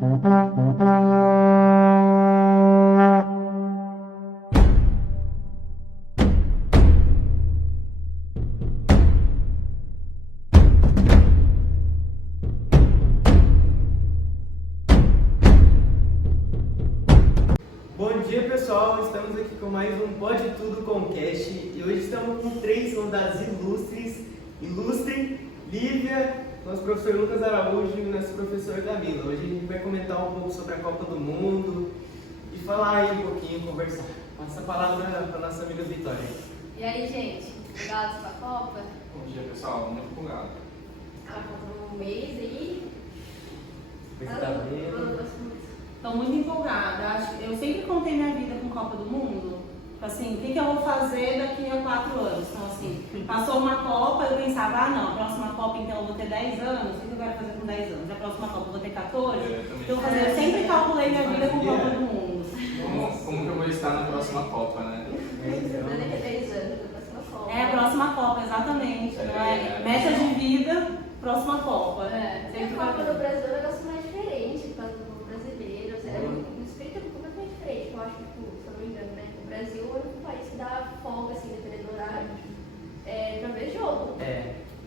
Bom dia, pessoal, estamos aqui com mais um Pode Tudo com Cast e hoje estamos com três convidados ilustres, Lívia, nosso professor Lucas Araújo e nosso professor Camila. Hoje a gente vai comentar um pouco sobre a Copa do Mundo e falar aí um pouquinho, conversar. Passa a palavra para a nossa amiga Vitória. E aí, gente, empolgados para a Copa? Bom dia, pessoal, muito empolgado. A Copa no mês aí. Estou muito empolgada. Eu sempre contei minha vida com Copa do Mundo. Assim, o que eu vou fazer daqui a 4 anos? Então, assim, passou uma Copa, eu pensava, não, a próxima Copa então eu vou ter 10 anos. O que eu quero fazer com 10 anos? A próxima Copa eu vou ter 14? Eu sempre calculei minha vida com Copa do Mundo. Como que eu vou estar na próxima Copa, né? Daqui a 10 anos, a próxima Copa. É a próxima Copa, exatamente. Meta de vida, próxima Copa. Sempre a Copa do Brasil é um negócio mais diferente para o brasileiro. O espírito é completamente diferente. Eu acho que, se eu não me engano, né? O Brasil é um país que dá folga, assim, dependendo do horário, para ver jogo.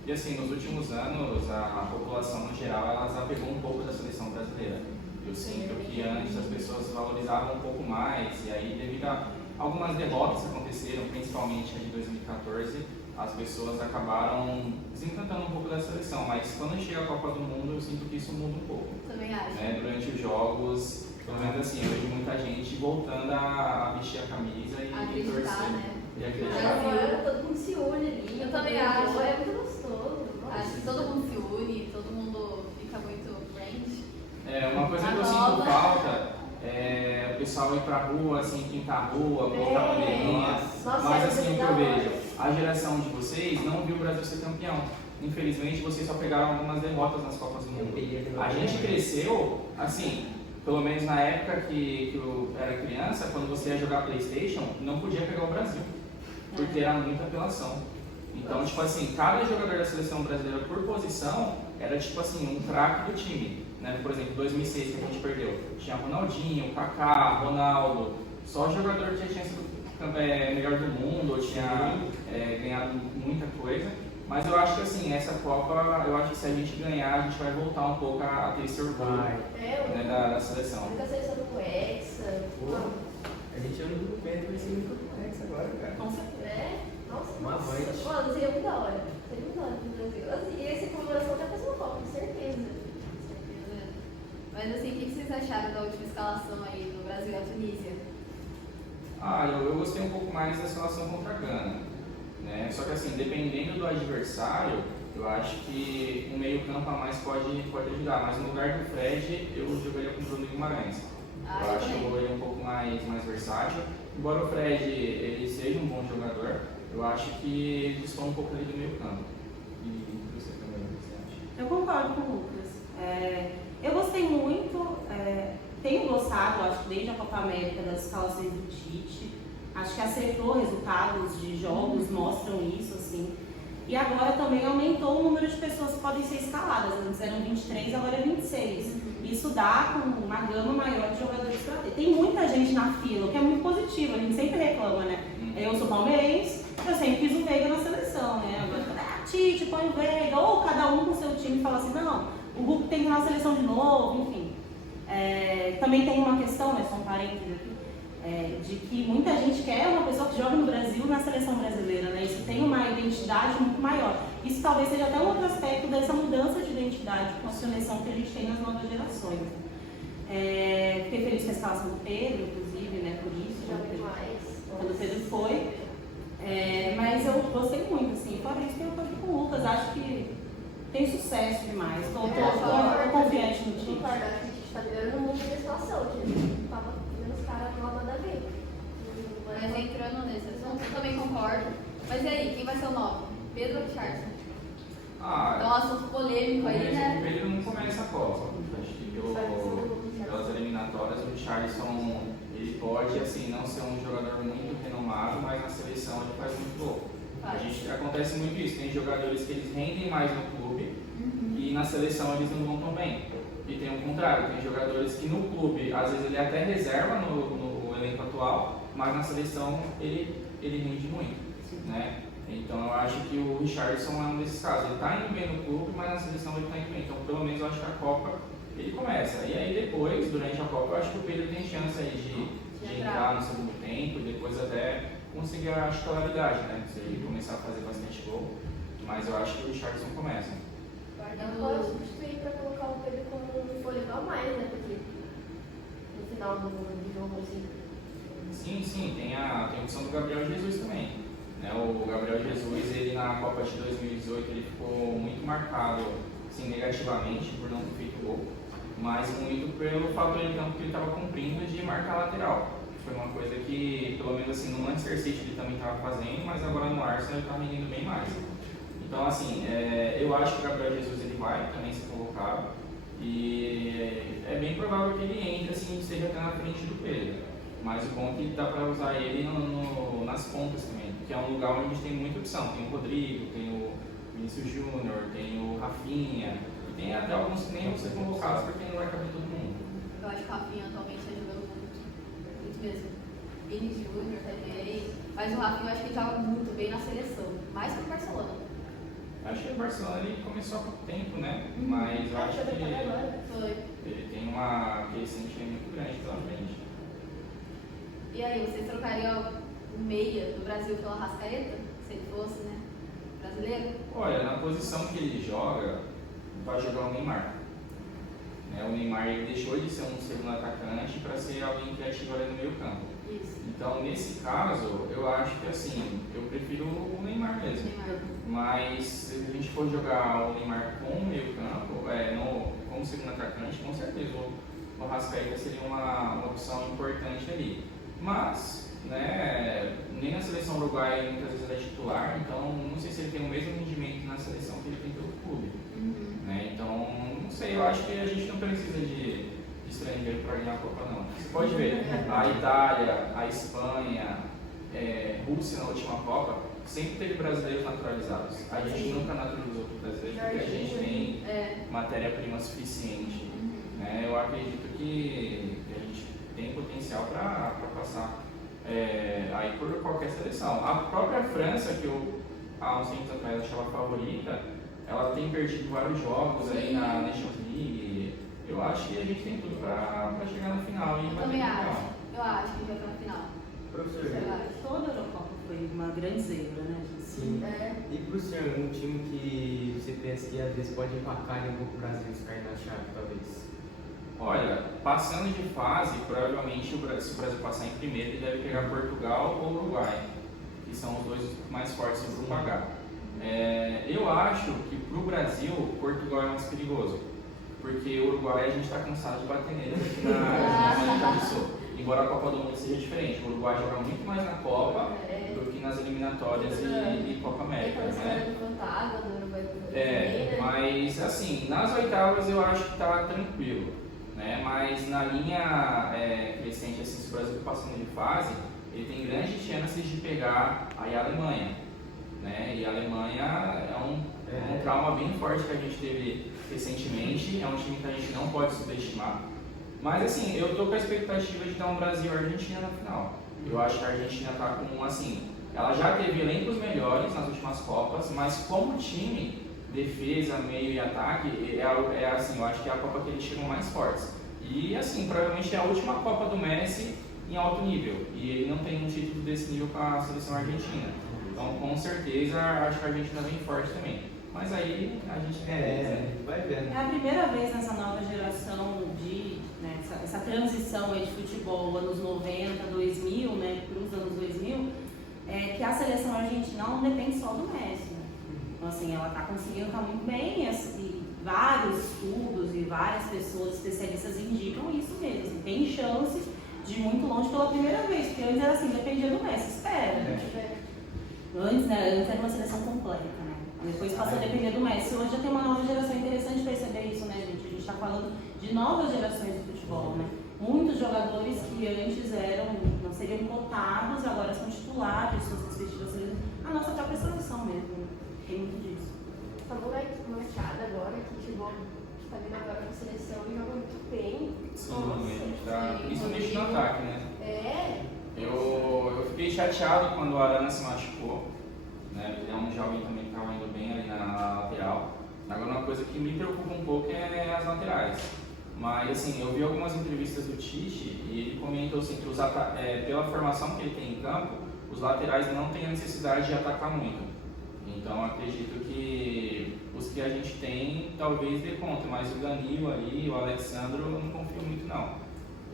E assim, nos últimos anos, a população no geral, ela desapegou um pouco da seleção brasileira. Eu sinto que antes as pessoas valorizavam um pouco mais, e aí devido a algumas derrotas que aconteceram, principalmente a de 2014, as pessoas acabaram desencantando um pouco da seleção. Mas quando chega a Copa do Mundo, eu sinto que isso muda um pouco. Também acho. Durante os jogos, pelo menos assim, eu vejo muita gente voltando a vestir a camisa e Acreditar, torcer. né? E Mas acreditar. agora todo mundo se une ali. Eu também acho. É muito gostoso. Acho que todo mundo se une, todo mundo fica muito friend. Uma coisa que eu sinto falta é o pessoal ir pra rua, assim, pintar a rua, colocar bandeirinhas. Mas assim, o que eu vejo, a geração de vocês não viu o Brasil ser campeão. Infelizmente, vocês só pegaram algumas derrotas nas Copas do Mundo. A gente cresceu, assim, pelo menos na época que eu era criança, quando você ia jogar PlayStation, não podia pegar o Brasil, porque era muita apelação. Então, tipo assim, cada jogador da seleção brasileira por posição era, tipo assim, um craque do time. Né? Por exemplo, 2006 que a gente perdeu, tinha Ronaldinho, Kaká, Ronaldo, só jogador que já tinha sido melhor do mundo, ou tinha ganhado muita coisa. Mas eu acho que assim, essa Copa, eu acho que se a gente ganhar, a gente vai voltar um pouco a ter esse orgulho da seleção. A seleção do Hexa. A gente é o único que vai ser o Hexa agora, cara. Com certeza. Nossa, noite. Mano, seria muito da hora. Seria muito da hora no Brasil. Assim, e essa comemoração até faz uma Copa, com certeza. Mas assim, o que vocês acharam da última escalação aí do Brasil e a Tunísia? Eu gostei um pouco mais da escalação contra a Gana. Né? Só que assim, dependendo do adversário, eu acho que um meio campo a mais pode ajudar. Mas no lugar do Fred, eu jogaria com o Bruno Guimarães. Eu acho que ele é um pouco mais versátil. Embora o Fred ele seja um bom jogador, eu acho que ele distou um pouco ali do meio campo. E você também, o que você acha? Eu concordo com o Lucas. Eu gostei muito, tenho gostado, acho que desde a Copa América, das escalações do Tite. Acho que acertou resultados de jogos, mostram isso, assim. E agora também aumentou o número de pessoas que podem ser escaladas. Antes eram 23, agora é 26. Isso dá com uma gama maior de jogadores para ter. Tem muita gente na fila, o que é muito positivo, a gente sempre reclama, né? Eu sou palmeirense, eu sempre quis o Veiga na seleção, né? Agora, Tite, põe o Veiga, ou cada um com o seu time fala assim, não, o Hulk tem que ir na seleção de novo, enfim. Também tem uma questão, né, só um parênteses aqui, de que muita gente quer uma pessoa que joga no Brasil na seleção brasileira, né? Isso tem uma identidade muito maior. Isso talvez seja até um outro aspecto dessa mudança de identidade com a seleção que a gente tem nas novas gerações. Fiquei feliz com a escalação do Pedro, inclusive, né, por isso, quando o Pedro foi. Mas eu gostei muito, assim, fora isso que eu tô aqui com o Lucas, acho que tem sucesso demais, tô confiante no time. A gente está vivendo num mundo de situação, a gente tava vendo os caras lá nada a ver. Mas entrando nesse assunto, eu também concordo. Mas e aí, quem vai ser o 9? Pedro ou Richardson? Então, um assunto polêmico aí, né? O Pedro não começa a Copa. Acho que pelas eliminatórias, o Richardson ele pode assim, não ser um jogador muito renomado, mas na seleção ele faz muito gol. Acontece muito isso, tem jogadores que eles rendem mais no clube e na seleção eles não vão tão bem. E tem o contrário, tem jogadores que no clube, às vezes ele até reserva no elenco atual, mas na seleção ele rende muito, né? Então eu acho que o Richarlison é um desses casos. Ele está indo bem no clube, mas na seleção ele está indo bem. Então pelo menos eu acho que a Copa ele começa. E aí depois, durante a Copa, eu acho que o Pedro tem chance aí de entrar no segundo tempo e depois até conseguir a titularidade, né? Se ele começar a fazer bastante gol. Mas eu acho que o Richarlison começa. Eu posso substituir para colocar o Pedro como um fôlego a mais, né? Porque no final do jogo, assim. Sim, tem a opção do Gabriel Jesus também. Né? O Gabriel Jesus, ele na Copa de 2018, ele ficou muito marcado assim, negativamente por não ter feito gol, mas muito pelo fator em campo que ele estava cumprindo de marcar lateral. Foi uma coisa que, pelo menos assim, no Manchester City ele também estava fazendo, mas agora no Arsenal ele está rendendo bem mais. Então, assim, eu acho que o Gabriel Jesus ele vai também ser convocado e é bem provável que ele entre, assim, esteja até na frente do Pedro. Mas o bom é que dá para usar ele nas pontas também, porque é um lugar onde a gente tem muita opção. Tem o Rodrigo, tem o Vinícius Júnior, tem o Rafinha, e tem até alguns que nem vão ser convocados porque não vai caber todo mundo. Eu acho que o Rafinha atualmente está jogando muito mesmo. Vinícius Júnior também, mas o Rafinha eu acho que ele joga muito bem na seleção, mais que o Barcelona. Acho que o Barcelona ele começou há pouco tempo, né? Mas eu acho que ele tem uma crescente muito grande pela frente. E aí, vocês trocariam o meia do Brasil pela Arrascaeta? Se ele fosse, né? Brasileiro? Olha, na posição que ele joga, vai jogar o Neymar. Né? O Neymar ele deixou de ser um segundo atacante para ser alguém criativo ali no meio campo. Isso. Então, nesse caso, eu acho que assim, eu prefiro o Neymar mesmo. Mas se a gente for jogar o Neymar com o meio campo, como segundo atacante, com certeza o Arrascaeta seria uma opção importante ali. Mas, né, nem na seleção uruguaia muitas vezes ele é titular, então não sei se ele tem o mesmo rendimento na seleção que ele tem pelo clube. Né? Então, não sei, eu acho que a gente não precisa de estrangeiro para ganhar a Copa, não. Você pode ver, a Itália, a Espanha, Rússia na última Copa, sempre teve brasileiros naturalizados. A gente nunca naturalizou o brasileiro porque a gente tem matéria-prima suficiente. Né? Eu acredito que a gente tem potencial para passar aí por qualquer seleção. A própria França, que eu há uns tempos atrás achava favorita, ela tem perdido vários jogos aí na Nations League. Eu acho que a gente tem tudo para chegar no final. Eu também acho. Eu acho que vai para a final. Professor, toda a Eurocopa foi uma grande zebra, né, gente? Sim. E para o senhor, um time que você pensa que às vezes pode empacar em algum Brasil se cair na chave, talvez? Olha, passando de fase, provavelmente se o Brasil passar em primeiro, ele deve pegar Portugal ou Uruguai, que são os dois mais fortes do grupo H. Eu acho que para o Brasil, Portugal é mais perigoso, porque o Uruguai a gente está cansado de bater nele aqui na América do Sul. Embora a Copa do Mundo seja diferente, o Uruguai joga muito mais na Copa do que nas eliminatórias e Copa América. Né? Mas assim, nas oitavas eu acho que está tranquilo. Né? Mas na linha crescente, assim, se o Brasil passando de fase, ele tem grandes chances de pegar aí a Alemanha. Né? E a Alemanha é um trauma bem forte que a gente teve recentemente, é um time que a gente não pode subestimar. Mas assim, eu estou com a expectativa de dar um Brasil e Argentina na final. Eu acho que a Argentina está com, assim, ela já teve elencos melhores nas últimas Copas, mas como time, defesa, meio e ataque, assim, eu acho que é a Copa que eles chegam mais fortes. E assim, provavelmente é a última Copa do Messi em alto nível. E ele não tem um título desse nível com a seleção argentina. Então, com certeza, acho que a Argentina vem forte também. Mas aí a gente vai vendo. É a primeira vez nessa nova geração essa transição aí de futebol, anos 90, 2000, né, para os anos 2000, que a seleção argentina não depende só do Messi. Né? Então, assim, ela está conseguindo estar muito bem, e vários estudos e várias pessoas especialistas indicam isso mesmo. Assim, tem chance de ir muito longe pela primeira vez, porque antes era assim, dependia do Messi, espera. Antes era uma seleção completa, né? Depois passou a depender do Messi. Hoje já tem uma nova geração, interessante perceber isso, né, gente? A gente está falando de novas gerações de futebol, né? Muitos jogadores que antes não seriam cotados, agora são titulares, suas respectivas seleções. A nossa própria seleção mesmo, tem muito disso. Falou Machado agora, que chegou, que está vindo agora com a seleção e joga chateado quando o Arana se machucou, né? Ele é um jovem também que estava indo bem ali na lateral. Agora, uma coisa que me preocupa um pouco é as laterais. Mas, assim, eu vi algumas entrevistas do Tite e ele comentou assim, que pela formação que ele tem em campo, os laterais não têm a necessidade de atacar muito. Então, acredito que os que a gente tem talvez dê conta, mas o Danilo ali, o Alexandro, eu não confio muito não.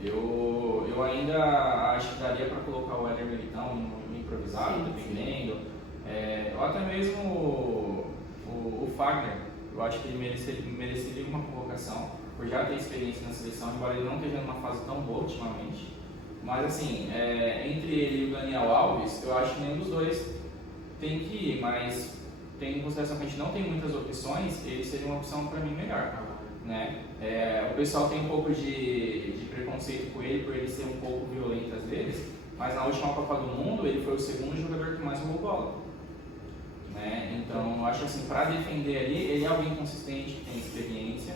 Eu ainda acho que daria para colocar o Éder Militão no improvisado, dependendo. Ou até mesmo o Fagner, eu acho que ele mereceria uma convocação, por já ter experiência na seleção, embora ele não esteja numa fase tão boa ultimamente. Mas assim, entre ele e o Daniel Alves, eu acho que nenhum dos dois tem que ir, mas tendo em consideração que a gente não tem muitas opções, ele seria uma opção para mim melhor. Né? O pessoal tem um pouco de preconceito com ele, por ele ser um pouco violento às vezes, mas na última Copa do Mundo ele foi o segundo jogador que mais roubou bola. Né? Então, eu acho assim, para defender ali, ele é alguém consistente, que tem experiência,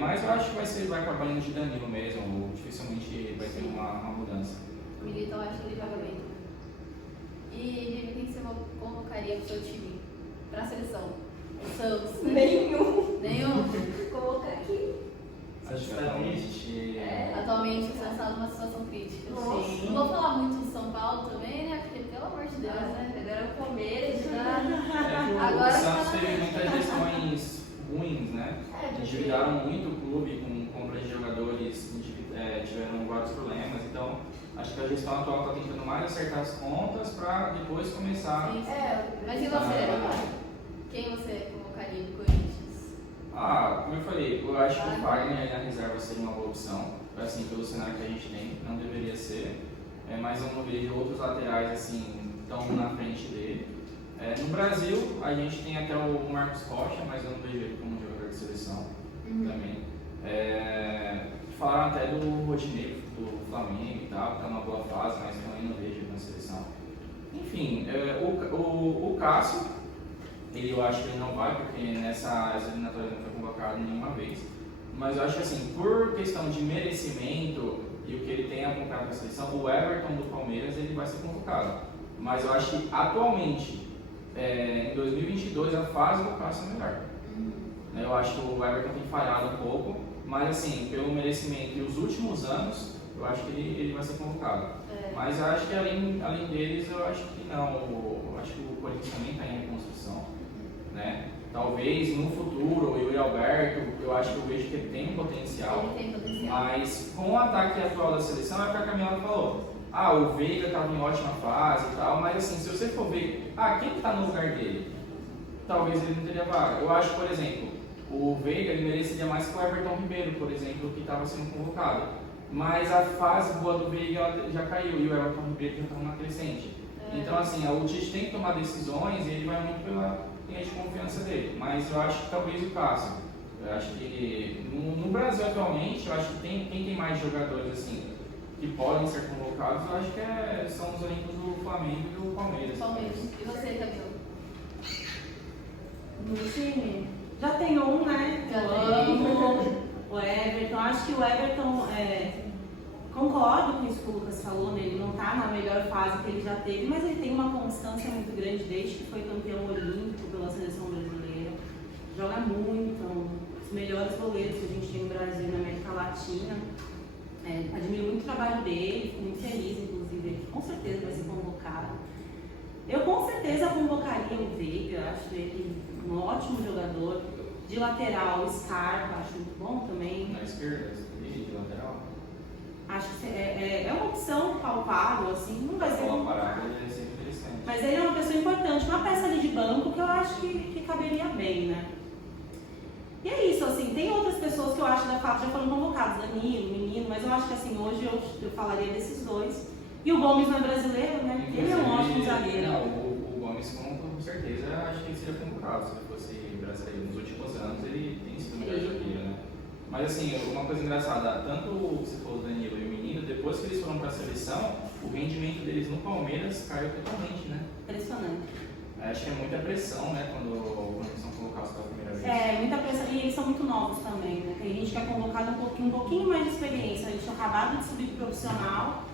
mas eu acho que vai acabar indo de Danilo mesmo, ou dificilmente vai ter uma mudança. O Militão, acho que ele joga bem. E, Vivi, quem você convocaria pro seu time? Pra seleção? O Santos, né? Nenhum? Coloca aqui. Acho que atualmente... Atualmente o Santos está numa situação crítica. Sim. Não vou falar muito do São Paulo também, né? Porque, pelo amor de Deus, né? Agora é o Palmeiras, Agora o Santos tá teve muitas gestões ruins, né? Endividaram muito o clube com compras de jogadores, tiveram vários problemas, então acho que a gestão atual está tentando mais acertar as contas para depois começar. Sim. Mas e você, quem você convocaria do Corinthians? Como eu falei, eu acho que o Fagner na reserva seria uma boa opção, assim, pelo cenário que a gente tem, não deveria ser, mas eu não vejo outros laterais assim tão na frente dele. No Brasil, a gente tem até o Marcos Rocha, mas eu não vejo ele como jogador de seleção também. Falaram até do Rodinei, do Flamengo e tal, que está numa boa fase, mas eu também não vejo ele na seleção. Enfim, o Cássio, eu acho que ele não vai, porque nessa eliminatória não foi convocado nenhuma vez. Mas eu acho que assim, por questão de merecimento e o que ele tem a convocar para a seleção, o Everton do Palmeiras ele vai ser convocado. Mas eu acho que atualmente, em 2022, a fase do Cássio é melhor. Eu acho que o Everton tem falhado um pouco, mas assim, pelo merecimento e os últimos anos, eu acho que ele vai ser convocado. Mas eu acho que além deles, eu acho que não. Eu acho que o Corinthians também está em reconstrução. Né? Talvez no futuro o Yuri Alberto, eu acho que eu vejo que ele tem um potencial. Mas com o ataque atual da seleção, é o que a Camila falou. O Veiga estava em ótima fase e tal, mas assim, se você for ver, quem está no lugar dele? Talvez ele não teria vaga. Eu acho, por exemplo, o Veiga ele mereceria mais que o Everton Ribeiro, por exemplo, que estava sendo convocado. Mas a fase boa do Veiga já caiu e o Everton Ribeiro já está numa crescente. Então, assim, o Tite tem que tomar decisões e ele vai muito pela linha de confiança dele. Mas eu acho que talvez o Cássio. Eu acho que no Brasil atualmente, eu acho que quem tem mais jogadores assim que podem ser convocados, eu acho que são os elencos do Flamengo e do Palmeiras. E você, Camila? No time? Já tem um, né? O Everton. Acho que o Everton, concordo com isso que o Lucas falou, né? Ele não está na melhor fase que ele já teve, mas ele tem uma constância muito grande desde que foi campeão olímpico pela seleção brasileira. Joga muito, um dos melhores goleiros que a gente tem no Brasil e na América Latina. Admiro muito o trabalho dele, fico muito feliz, inclusive, ele com certeza vai ser convocado. Eu com certeza convocaria o Veiga, acho ele um ótimo jogador. De lateral, o Scarpa, acho muito bom também. Na esquerda, de lateral? Acho que é uma opção palpável, assim, não vai ser. Ele é sempre interessante. Mas ele é uma pessoa importante, uma peça ali de banco que eu acho que caberia bem, né? E é isso, assim, tem outras pessoas que eu acho da fato já foram convocadas, Danilo, Menino, mas eu acho que assim, hoje eu falaria desses dois. E o Gomes não é brasileiro, né? Inclusive, ele é um ótimo zagueiro. Não, o Gomes com certeza acho que ele seria convocado se ele fosse brasileiro. Nos últimos anos ele tem sido um grande zagueiro, né? Mas assim, uma coisa engraçada, tanto você falou do Danilo e o Menino, depois que eles foram para a seleção, o rendimento deles no Palmeiras caiu totalmente, né? Impressionante. Acho que é muita pressão, né, quando eles são convocados pela primeira vez. Muita pressão. E eles são muito novos também, né? Tem gente que é convocado um pouquinho mais de experiência. Eles tinham acabado de subir pro profissional,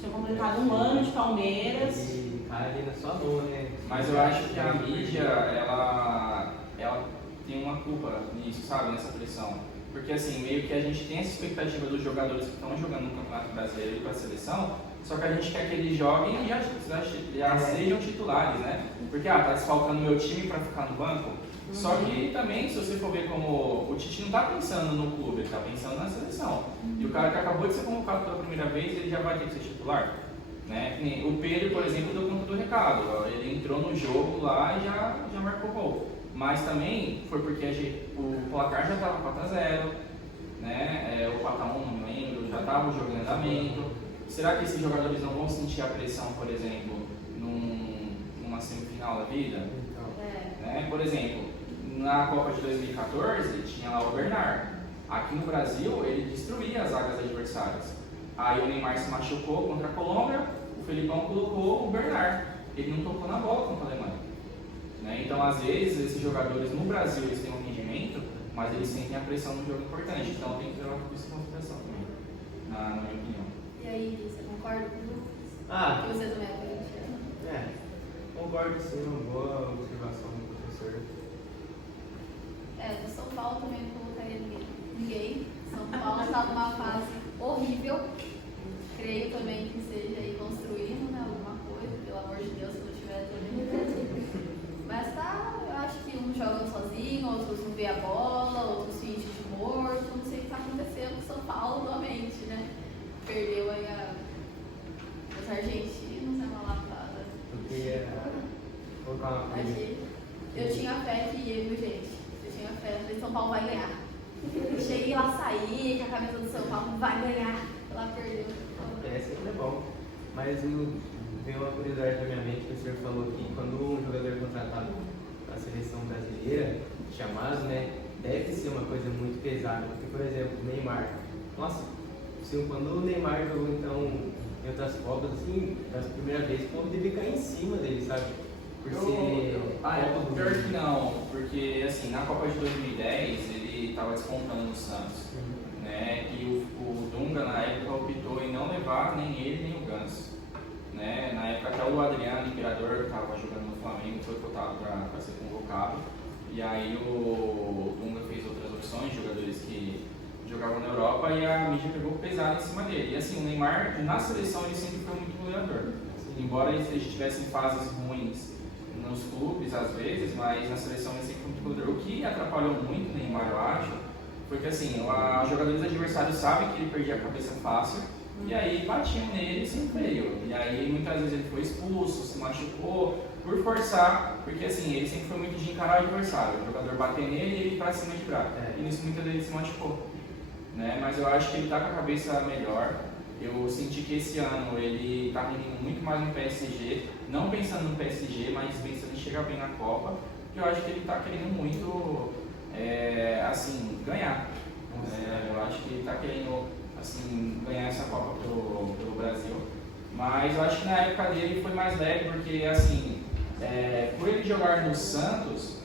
Tinha completado um ano de Palmeiras. E cai ali na sua mão, né? Mas eu acho que a mídia, ela tem uma culpa nisso, sabe? Nessa pressão. Porque assim, meio que a gente tem essa expectativa dos jogadores que estão jogando no Campeonato Brasileiro e para a seleção, só que a gente quer que eles joguem e já sejam titulares, né? Porque, tá desfalcando meu time para ficar no banco. Só que também, se você for ver como o Tite não está pensando no clube, ele está pensando na seleção. E o cara que acabou de ser convocado pela primeira vez, ele já vai ter que ser titular. Né? O Pedro, por exemplo, deu conta do recado. Ele entrou no jogo lá e já marcou gol. Mas também foi porque o placar já estava 4-0, né? O 4-1, não lembro, já estava o jogo em andamento. Será que esses jogadores não vão sentir a pressão, por exemplo, numa semifinal da vida? Né? Por exemplo, na Copa de 2014 tinha lá o Bernard. Aqui no Brasil ele destruía as zagas adversárias. Aí o Neymar se machucou contra a Colômbia, o Felipão colocou o Bernard. Ele não tocou na bola contra a Alemanha. Né? Então, às vezes, esses jogadores no Brasil eles têm um rendimento, mas eles sentem a pressão no jogo importante. Então tem que levar tudo isso em consideração também, na minha opinião. E aí, você concorda com o Lucas? Que você também é corintiano? Concordo sim, uma boa observação do professor. No São Paulo também não colocaria ninguém. São Paulo está numa fase horrível. Creio também que seja aí construindo, né, alguma coisa, pelo amor de Deus, se não tiver também. Mas eu acho que uns jogam sozinho, outros não vê a bola, outros fingem de morto, não sei o que está acontecendo com São Paulo novamente, né? Perdeu aí os argentinos, uma lapada. Eu tinha fé que ia, viu, gente? Eu tinha fé, eu falei, São Paulo vai ganhar. Cheguei lá, saí com a camisa do São Paulo, vai ganhar. Lá perdeu. Sempre é bom. Mas veio uma curiosidade na minha mente que o senhor falou que quando um jogador é contratado para a seleção brasileira, chamado, né, deve ser uma coisa muito pesada. Porque, por exemplo, o Neymar. Nossa, quando o Neymar jogou então em outras Copas, assim, pela primeira vez, o povo devia cair em cima dele, sabe? Por ser pior que não, porque assim, na Copa de 2010 ele estava despontando no Santos, né? E o Dunga na época optou em não levar nem ele nem o Ganso, né? Na época até o Adriano Imperador estava jogando no Flamengo, foi cotado para ser convocado, e aí o Dunga fez outras opções, jogadores que jogavam na Europa, e a mídia pegou pesado em cima dele. E assim, o Neymar na seleção ele sempre foi muito goleador, embora ele tivesse fases ruins nos clubes às vezes, mas na seleção ele sempre foi muito goleador. O que atrapalhou muito o Neymar, eu acho, foi que assim, os jogadores adversários sabem que ele perdia a cabeça fácil, e aí batiam nele sem freio. E aí muitas vezes ele foi expulso, se machucou, por forçar, porque assim, ele sempre foi muito de encarar o adversário, o jogador bater nele e ele pra cima de braço. E nisso muitas vezes ele se machucou. Né? Mas eu acho que ele tá com a cabeça melhor. Eu senti que esse ano ele está rendendo muito mais no PSG, não pensando no PSG, mas pensando em chegar bem na Copa, porque eu acho que ele está querendo muito, assim, ganhar. Eu acho que ele está querendo, assim, ganhar essa Copa pelo Brasil. Mas eu acho que na época dele foi mais leve, porque, assim, por ele jogar no Santos,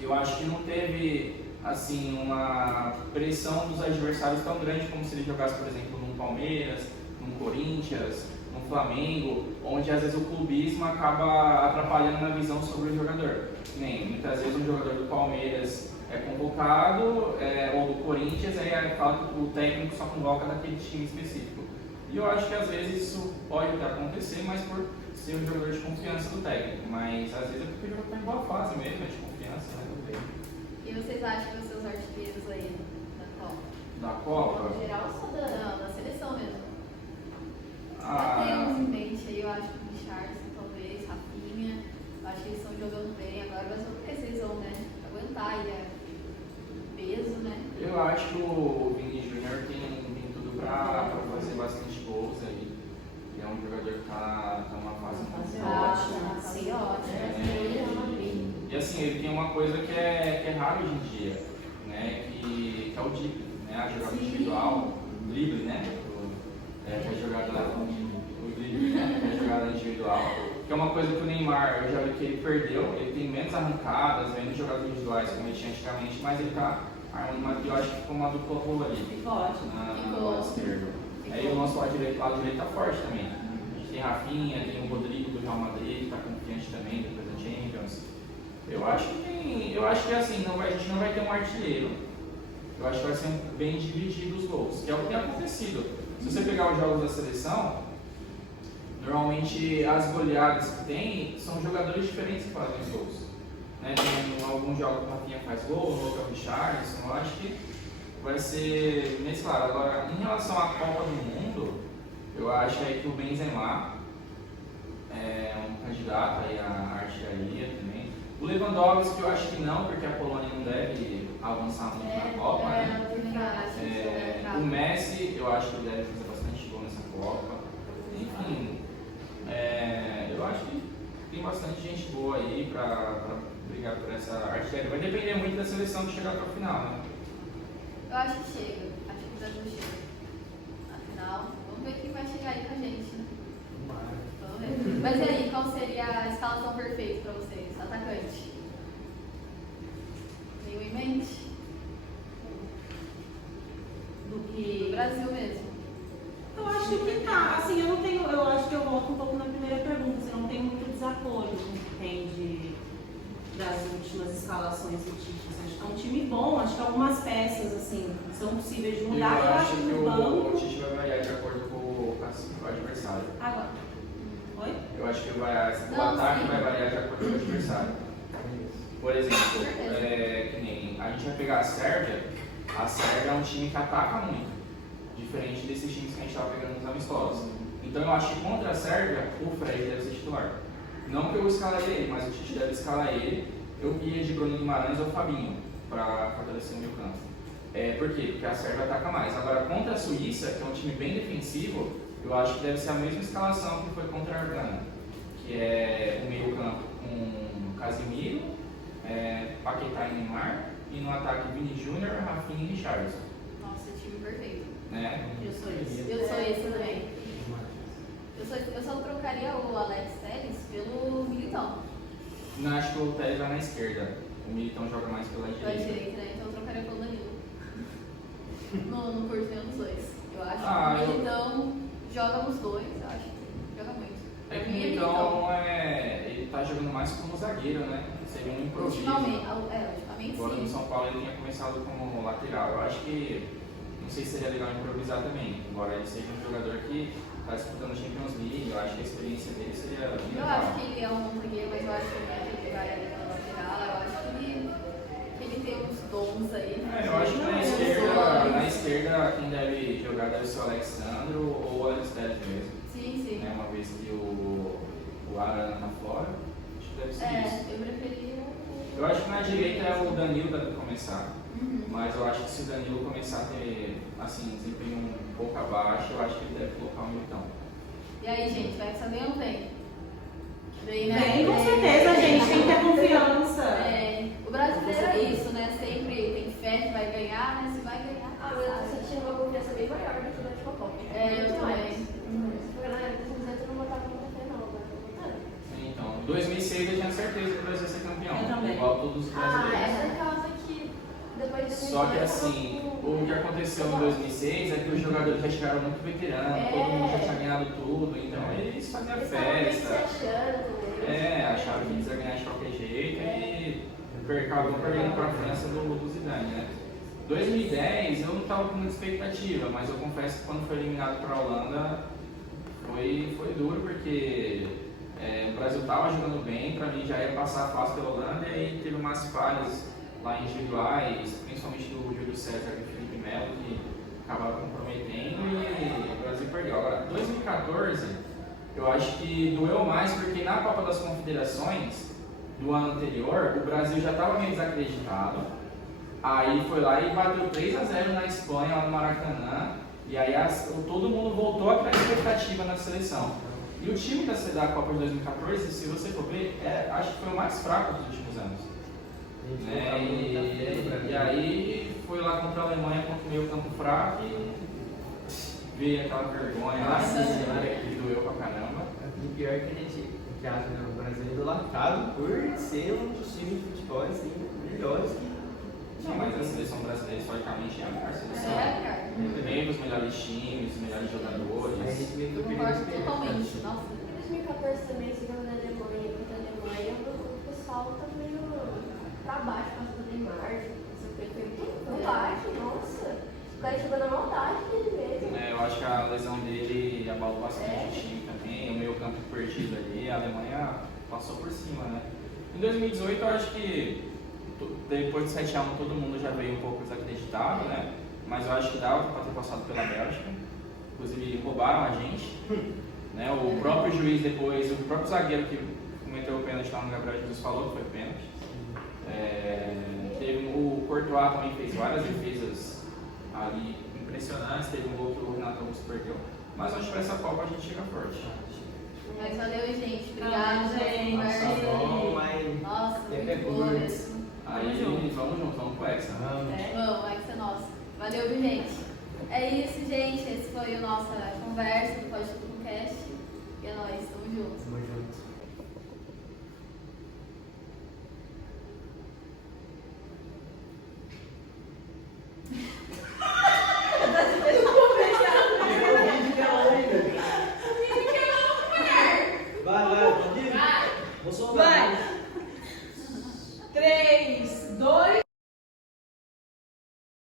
eu acho que não teve, assim, uma pressão dos adversários tão grande como se ele jogasse, por exemplo, no Palmeiras, no Corinthians, no Flamengo, onde às vezes o clubismo acaba atrapalhando na visão sobre o jogador. Nem muitas vezes um jogador do Palmeiras é convocado, ou do Corinthians, aí fala que o técnico só convoca daquele time específico. E eu acho que às vezes isso pode até acontecer, mas por ser um jogador de confiança do técnico. Mas às vezes é porque o jogador está em boa fase mesmo, é de confiança, né? E vocês acham que os seus artilheiros aí da Copa? Da Copa? No geral, só da seleção mesmo. Já tem uns em mente aí, eu acho que o Richardson, talvez, Rafinha, eu acho que eles estão jogando bem agora, mas porque vocês vão, né, aguentar aí o peso, né? Eu acho que o Vini Júnior tem tudo pra fazer bastante gols aí. Ele é um jogador que tá numa fase muito boa. E assim, ele tem uma coisa que é rara hoje em dia, né? Que é o drible, né? A jogada individual, o drible, né? Que é a jogada individual, que é uma coisa que o Neymar, eu já vi que ele perdeu, ele tem menos arrancadas, menos jogadas individuais como ele tinha antigamente, mas ele tá armando uma, eu acho que ficou uma dupla boa ali. Ficou ótimo. Na lado esquerdo. Aí o nosso lado direito tá forte também. A gente tem Rafinha, tem o Rodrigo do Real Madrid, que tá confiante também depois da Champions. Eu acho que assim, a gente não vai ter um artilheiro. Eu acho que vai ser bem dividido os gols, que é o que tem acontecido. Se você pegar os jogos da seleção, normalmente as goleadas que tem são jogadores diferentes que fazem os gols. Né? Tem alguns jogos que o Rafinha faz gol, no outro é o Richarlison. Eu acho que vai ser mesclado. Agora, em relação à Copa do Mundo, eu acho aí que o Benzema é um candidato aí à artilharia também. O Lewandowski eu acho que não, porque a Polônia não deve avançar muito na Copa, né? O Messi, eu acho que ele deve fazer bastante gol nessa Copa. Enfim, eu acho que tem bastante gente boa aí pra brigar por essa artilharia. Vai depender muito da seleção que chegar até o final, né? Eu acho que chega. Acho que o Brasil chega. Afinal, vamos ver quem vai chegar aí com a gente, né? Vamos ver. Mas e aí, qual seria a escalação perfeita pra vocês? Atacante? Nenhum em mente? Do que Brasil mesmo. eu acho que tá, assim, eu acho que eu volto um pouco na primeira pergunta, assim, eu não tenho muito desacordo com o que tem das últimas escalações do Tite. Acho que é um time bom, acho que algumas peças, assim, são possíveis de mudar. Eu acho que no o banco. Tite vai variar de acordo com o adversário. Agora. Oi? Eu acho que o ataque sim. vai variar de acordo com o adversário. Por exemplo, que nem a gente vai pegar a Sérvia é um time que ataca muito, diferente desses times que a gente estava pegando nos amistosos. Então eu acho que contra a Sérvia, o Fred deve ser titular. Não que eu escalaria ele, mas o Tite deve escalar ele. Eu ia de Bruno Guimarães ou Fabinho para fortalecer o meio campo. Por quê? Porque a Sérvia ataca mais. Agora, contra a Suíça, que é um time bem defensivo, eu acho que deve ser a mesma escalação que foi contra a Argana, que é o meio campo com Casemiro, Paquetá e Neymar, e no ataque Vini Júnior, Rafinha e Richarlison. Nossa, time perfeito. Né? Eu sou esse. Eu sou esse também. Eu só trocaria o Alex Telles pelo Militão. Não, acho que o Telles vai na esquerda. O Militão joga mais pela Pela direita. direita, né? Então eu trocaria pelo Danilo. No curso nenhum dos dois. Eu acho que o Militão joga nos dois, eu acho que joga muito. É que Pra o mim, Militão ele tá jogando mais como zagueiro, né? Seria um improviso. Ultimamente Agora no sim. São Paulo ele tinha começado como lateral. Eu acho que não sei se seria legal improvisar também, embora ele seja um jogador que está disputando a Champions League. Eu acho que a experiência dele seria bem Eu legal. acho que ele é um bom zagueiro, mas eu acho que ele vai ali na lateral. Eu acho que ele tem uns dons aí. Eu acho que na esquerda quem deve jogar deve ser o Alexandro ou o Alex Telles mesmo. Sim. Né? Uma vez que o Arana tá fora, acho que deve ser isso. Eu preferia. Eu acho que na direita é o Danilo deve começar. Uhum. Mas eu acho que se o Danilo começar a ter assim, desempenho um pouco abaixo, eu acho que ele deve colocar o Militão. E aí, gente, vai saber ou não vem? Vem, né? Bem, com certeza, gente, tem que ter confiança. O brasileiro é isso, né? Sempre tem fé que vai ganhar, né? Se vai ganhar. Você tinha uma confiança bem maior do que durante o Copa. Eu também. Porque na época dos eu não botava muita fé, não. Agora eu tô botando. Então, em 2006 eu tinha certeza que o Brasil ia ser campeão. Eu também. Igual todos os brasileiros. É por causa que depois de Só que assim, o que aconteceu em 2006 é que os jogadores já chegaram muito veteranos, todo mundo já tinha ganhado tudo, então eles faziam festa. Achavam que eles iam ganhar de qualquer jeito e acabou perdendo para a França do Zidane, né? 2010 eu não estava com muita expectativa, mas eu confesso que quando foi eliminado para a Holanda foi duro, porque o Brasil estava jogando bem, para mim já ia passar fácil pela Holanda, e aí teve umas falhas lá individuais, principalmente do Júlio César e do Felipe Melo, que acabaram comprometendo e o Brasil perdeu. Agora, 2014, eu acho que doeu mais porque na Copa das Confederações do ano anterior, o Brasil já estava meio desacreditado, aí foi lá e bateu 3-0 na Espanha, lá no Maracanã, e aí todo mundo voltou a criar expectativa na seleção. E o time da Copa de 2014, se você for ver, acho que foi o mais fraco dos últimos anos. E aí foi lá contra a Alemanha, contra o meio campo fraco, e veio aquela vergonha lá, que doeu pra caramba. E pior é que a gente acha que o Brasil é idolatrado por ser um dos times de futebol assim, melhores que. Não, mas a seleção brasileira historicamente é a melhor seleção. Cara. Bem dos melhores melhores times, os melhores Aí a jogadores. gente meio que Eu perdeu concordo esse totalmente. mercado. Nossa, Em 2014 também, esse jogo da Alemanha contra a Alemanha, o pessoal tá meio pra baixo por causa do Neymar. Essa foi muito baixo, nossa. O cara chegou na maldade dele mesmo. Eu acho que a lesão dele abalou bastante o time também, o meio campo perdido ali, a Alemanha passou por cima, né? Em 2018 eu acho que depois de 7-1 todo mundo já veio um pouco desacreditado, né? Mas eu acho que dava para ter passado pela Bélgica. Inclusive roubaram a gente. Né? O próprio juiz depois, o próprio zagueiro que cometeu o pênalti lá no Gabriel Jesus falou que foi pênalti. O Courtois também fez várias defesas ali impressionantes, teve um gol que o Renato Augusto perdeu. Mas acho que para essa Copa a gente chega forte. mas valeu, gente. Obrigada pela gente. conversa. Bom, mas Nossa, tempo é muito boa curto. mesmo. Aí vamos junto, vamos pro Hexa. Vamos. Vamos, é que é nosso. Valeu, viu, gente? É isso, gente. Esse foi a nossa conversa do Podcast. E é nóis, tamo junto. Tamo junto. Vai, pode ir? Vou soltar. Vai!